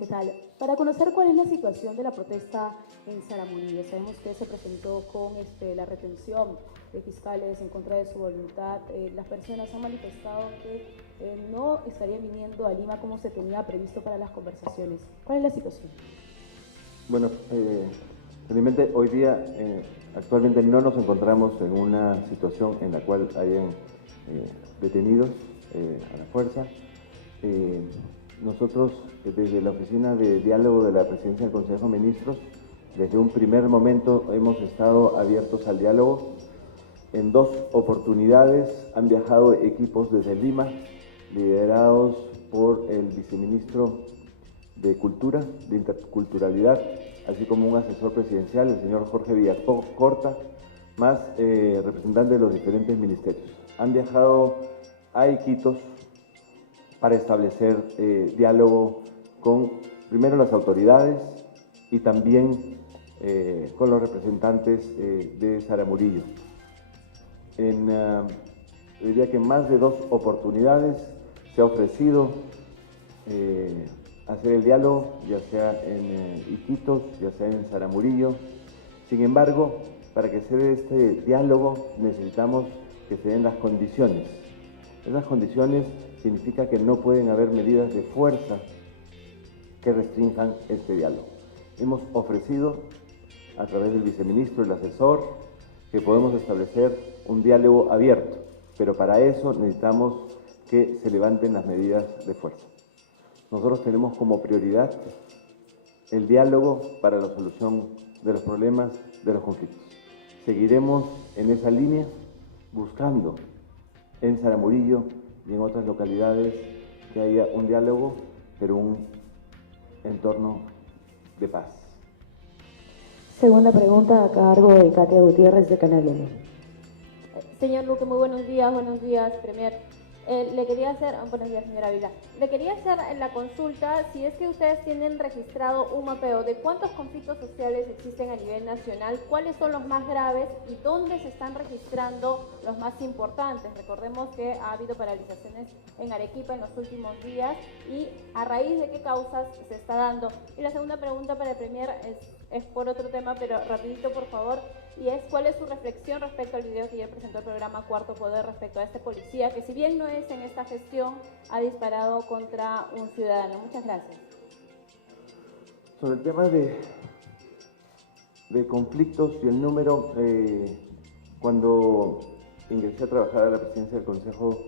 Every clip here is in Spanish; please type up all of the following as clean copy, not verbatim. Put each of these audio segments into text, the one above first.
¿qué tal? Para conocer cuál es la situación de la protesta en Saramurillo. Sabemos que se presentó con la retención de fiscales en contra de su voluntad. Las personas han manifestado que no estarían viniendo a Lima como se tenía previsto para las conversaciones. ¿Cuál es la situación? Bueno, felizmente hoy día actualmente no nos encontramos en una situación en la cual hayan detenidos a la fuerza. Nosotros desde la Oficina de Diálogo de la Presidencia del Consejo de Ministros, desde un primer momento hemos estado abiertos al diálogo. En 2 oportunidades han viajado equipos desde Lima, liderados por el viceministro de Cultura, de Interculturalidad, así como un asesor presidencial, el señor Jorge Villacorta, más representantes de los diferentes ministerios. Han viajado a Iquitos para establecer diálogo con, primero, las autoridades y también con los representantes de Saramurillo. Diría que en más de 2 oportunidades se ha ofrecido hacer el diálogo, ya sea en Iquitos, ya sea en Saramurillo. Sin embargo, para que se dé este diálogo necesitamos que se den las condiciones. Esas condiciones significa que no pueden haber medidas de fuerza que restrinjan este diálogo. Hemos ofrecido a través del viceministro, el asesor, que podemos establecer un diálogo abierto, pero para eso necesitamos que se levanten las medidas de fuerza. Nosotros tenemos como prioridad el diálogo para la solución de los problemas, de los conflictos. Seguiremos en esa línea buscando en Saramurillo y en otras localidades que haya un diálogo, pero un entorno de paz. Segunda pregunta a cargo de Katia Gutiérrez de Canal N. Señor Luque, muy buenos días, Premier. Le quería hacer, buenos días, señora Ávila. Le quería hacer la consulta si es que ustedes tienen registrado un mapeo de cuántos conflictos sociales existen a nivel nacional, cuáles son los más graves y dónde se están registrando los más importantes. Recordemos que ha habido paralizaciones en Arequipa en los últimos días y a raíz de qué causas se está dando. Y la segunda pregunta para el Premier es por otro tema, pero rapidito por favor, y es cuál es su reflexión respecto al video que ya presentó el programa Cuarto Poder respecto a este policía que, si bien no es en esta gestión, ha disparado contra un ciudadano. Muchas gracias. Sobre el tema de conflictos y el número, cuando ingresé a trabajar a la presidencia del Consejo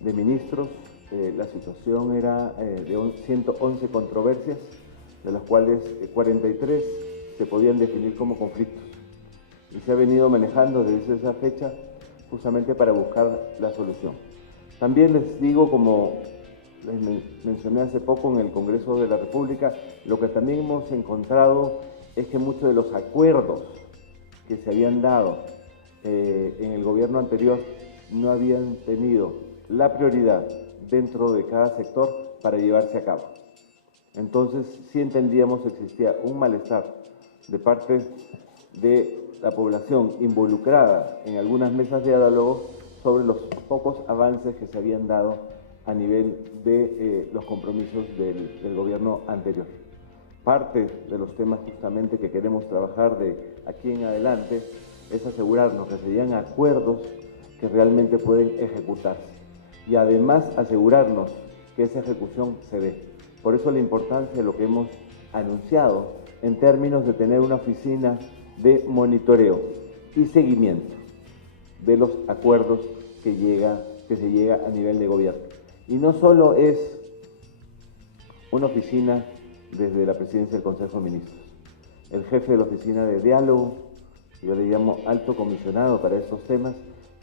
de Ministros, la situación era de 111 controversias, de las cuales 43 se podían definir como conflictos. Y se ha venido manejando desde esa fecha justamente para buscar la solución. También les digo, como les mencioné hace poco en el Congreso de la República, lo que también hemos encontrado es que muchos de los acuerdos que se habían dado en el gobierno anterior no habían tenido la prioridad dentro de cada sector para llevarse a cabo. Entonces, sí entendíamos que existía un malestar de parte de la población involucrada en algunas mesas de diálogo sobre los pocos avances que se habían dado a nivel de los compromisos del gobierno anterior. Parte de los temas justamente que queremos trabajar de aquí en adelante es asegurarnos que se llegan a acuerdos que realmente pueden ejecutarse y además asegurarnos que esa ejecución se dé. Por eso la importancia de lo que hemos anunciado en términos de tener una oficina de monitoreo y seguimiento de los acuerdos que se llega a nivel de gobierno. Y no solo es una oficina desde la presidencia del Consejo de Ministros. El jefe de la oficina de diálogo, yo le llamo alto comisionado para estos temas,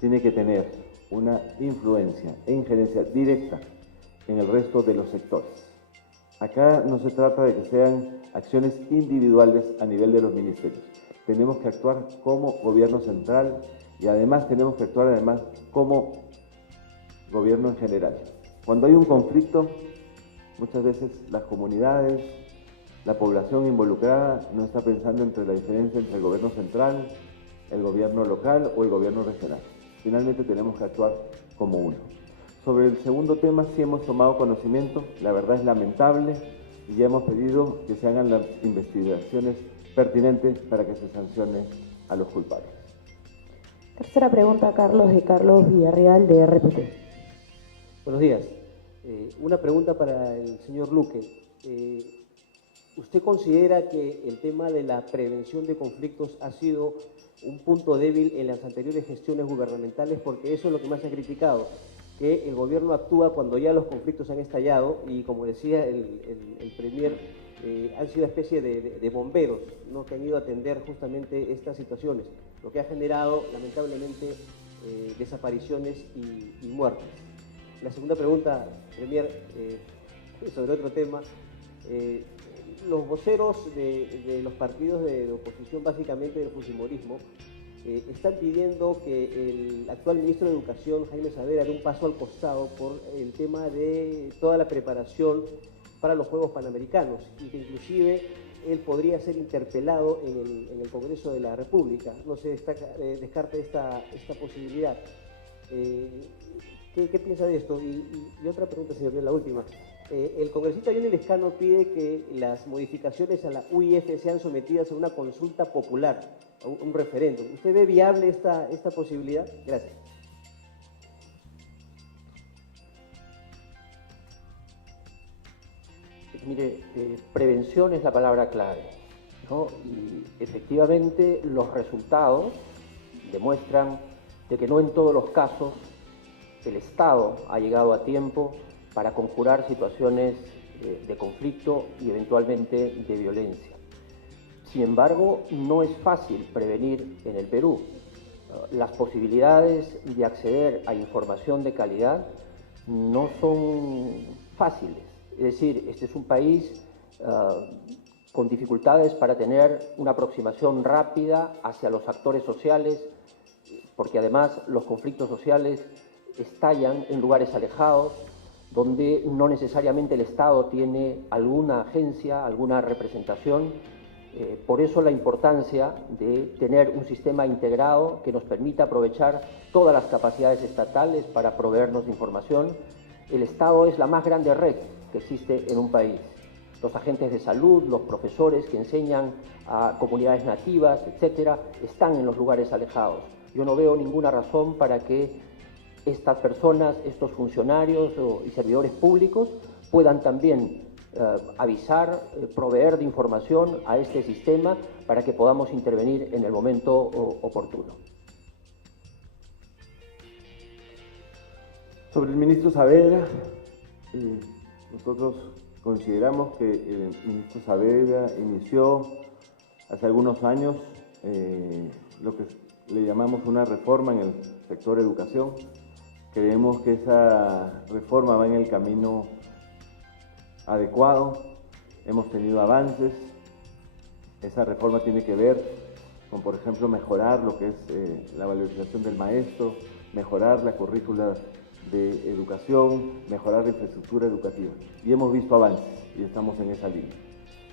tiene que tener una influencia e injerencia directa en el resto de los sectores. Acá no se trata de que sean acciones individuales a nivel de los ministerios. Tenemos que actuar como gobierno central y además tenemos que actuar como gobierno en general. Cuando hay un conflicto, muchas veces las comunidades, la población involucrada no está pensando entre la diferencia entre el gobierno central, el gobierno local o el gobierno regional. Finalmente tenemos que actuar como uno. Sobre el segundo tema sí hemos tomado conocimiento, la verdad es lamentable y ya hemos pedido que se hagan las investigaciones pertinentes para que se sancione a los culpables. Tercera pregunta, Carlos, de Carlos Villarreal, de RPP. Buenos días. Una pregunta para el señor Luque. ¿Usted considera que el tema de la prevención de conflictos ha sido un punto débil en las anteriores gestiones gubernamentales? Porque eso es lo que más se ha criticado, que el gobierno actúa cuando ya los conflictos han estallado y, como decía el premier, han sido una especie de bomberos, ¿no?, que han ido a atender justamente estas situaciones, lo que ha generado lamentablemente desapariciones y muertes. La segunda pregunta, premier, sobre otro tema. Los voceros de los partidos de oposición, básicamente del fujimorismo, están pidiendo que el actual ministro de Educación, Jaime Saavedra, dé un paso al costado por el tema de toda la preparación para los Juegos Panamericanos y que inclusive él podría ser interpelado en el Congreso de la República. No se descarte esta posibilidad. ¿Qué piensa de esto? Y otra pregunta, señor, la última. El congresista Johnny Lescano pide que las modificaciones a la UIF sean sometidas a una consulta popular, a un referéndum. ¿Usted ve viable esta posibilidad? Gracias. Mire, prevención es la palabra clave, ¿no? Y efectivamente los resultados demuestran de que no en todos los casos el Estado ha llegado a tiempo para conjurar situaciones de conflicto y eventualmente de violencia. Sin embargo, no es fácil prevenir en el Perú. Las posibilidades de acceder a información de calidad no son fáciles. Es decir, este es un país con dificultades para tener una aproximación rápida hacia los actores sociales, porque además los conflictos sociales estallan en lugares alejados, donde no necesariamente el Estado tiene alguna agencia, alguna representación. Por eso la importancia de tener un sistema integrado que nos permita aprovechar todas las capacidades estatales para proveernos de información. El Estado es la más grande red que existe en un país. Los agentes de salud, los profesores que enseñan a comunidades nativas, etcétera, están en los lugares alejados. Yo no veo ninguna razón para que estas personas, estos funcionarios y servidores públicos puedan también avisar, proveer de información a este sistema para que podamos intervenir en el momento oportuno. Sobre el ministro Saavedra, nosotros consideramos que el ministro Saavedra inició hace algunos años lo que le llamamos una reforma en el sector educación. Creemos que esa reforma va en el camino adecuado, hemos tenido avances. Esa reforma tiene que ver con, por ejemplo, mejorar lo que es la valorización del maestro, mejorar la currícula de educación, mejorar la infraestructura educativa. Y hemos visto avances y estamos en esa línea.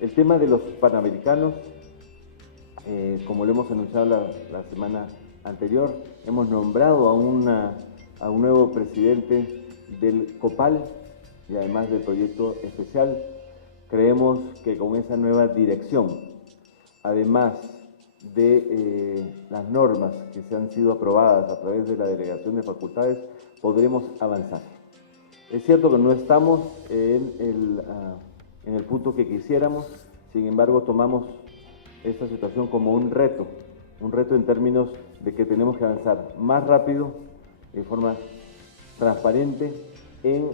El tema de los panamericanos, como lo hemos anunciado la semana anterior, hemos nombrado a un nuevo presidente del COPAL y además del proyecto especial. Creemos que con esa nueva dirección, además de las normas que se han sido aprobadas a través de la delegación de facultades, podremos avanzar. Es cierto que no estamos en el punto que quisiéramos, sin embargo tomamos esta situación como un reto en términos de que tenemos que avanzar más rápido, de forma transparente, en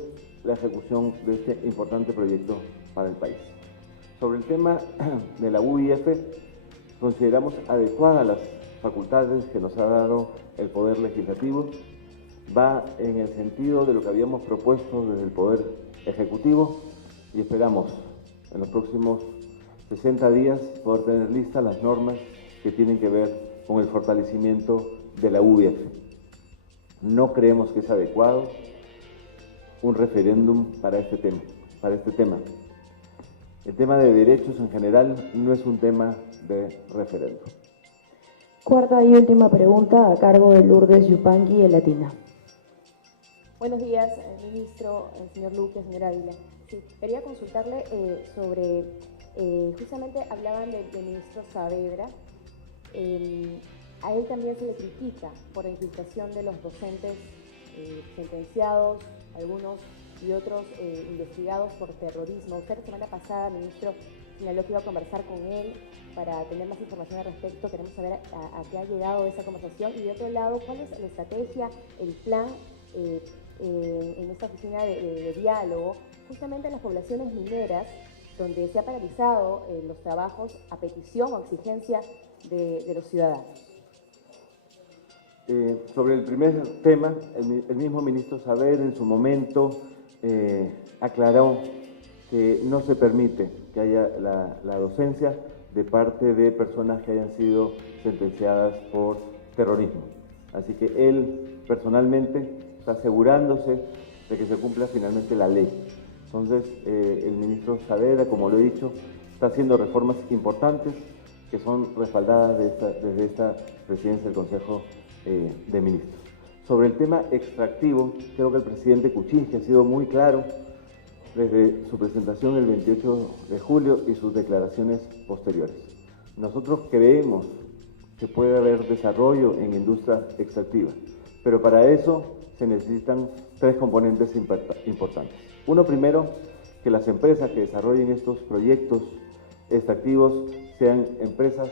la ejecución de este importante proyecto para el país. Sobre el tema de la UIF, consideramos adecuadas las facultades que nos ha dado el Poder Legislativo. Va en el sentido de lo que habíamos propuesto desde el Poder Ejecutivo y esperamos en los próximos 60 días poder tener listas las normas que tienen que ver con el fortalecimiento de la UIF. No creemos que es adecuado un referéndum para este tema. El tema de derechos en general no es un tema de referéndum. Cuarta y última pregunta a cargo de Lourdes Yupangui, en Latina. Buenos días, ministro, señor Luque, señora Ávila. Sí, quería consultarle sobre, justamente hablaban del ministro Saavedra. A él también se le critica por la infiltración de los docentes sentenciados, algunos y otros investigados por terrorismo. Usted la semana pasada, ministro, señaló que iba a conversar con él para tener más información al respecto. Queremos saber a qué ha llegado esa conversación. Y de otro lado, ¿cuál es la estrategia, el plan en esta oficina de diálogo, justamente en las poblaciones mineras, donde se ha paralizado los trabajos a petición o exigencia de los ciudadanos? Sobre el primer tema, el mismo ministro Saavedra en su momento aclaró que no se permite que haya la docencia de parte de personas que hayan sido sentenciadas por terrorismo. Así que él personalmente está asegurándose de que se cumpla finalmente la ley. Entonces, el ministro Saavedra, como lo he dicho, está haciendo reformas importantes que son respaldadas desde esta presidencia del Consejo de Ministros. Sobre el tema extractivo, creo que el presidente Kuczynski ha sido muy claro desde su presentación el 28 de julio y sus declaraciones posteriores. Nosotros creemos que puede haber desarrollo en industria extractiva, pero para eso se necesitan tres componentes importantes. Uno, primero, que las empresas que desarrollen estos proyectos extractivos sean empresas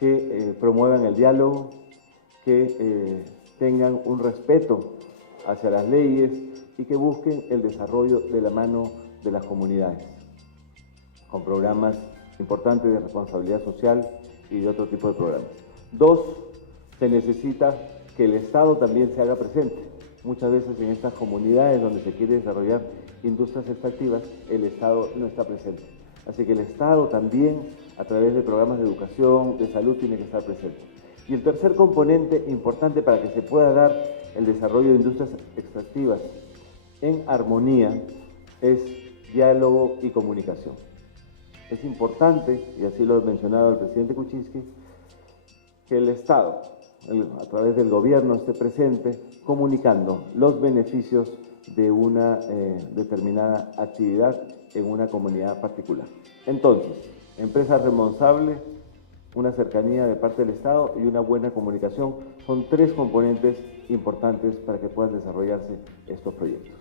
que promuevan el diálogo, que tengan un respeto hacia las leyes y que busquen el desarrollo de la mano de las comunidades, con programas importantes de responsabilidad social y de otro tipo de programas. Dos, se necesita que el Estado también se haga presente. Muchas veces en estas comunidades donde se quiere desarrollar industrias extractivas, el Estado no está presente. Así que el Estado también, a través de programas de educación, de salud, tiene que estar presente. Y el tercer componente importante para que se pueda dar el desarrollo de industrias extractivas en armonía es diálogo y comunicación. Es importante, y así lo ha mencionado el presidente Kuczynski, que el Estado, a través del gobierno, esté presente comunicando los beneficios de una determinada actividad en una comunidad particular. Entonces, empresa responsable, una cercanía de parte del Estado y una buena comunicación son tres componentes importantes para que puedan desarrollarse estos proyectos.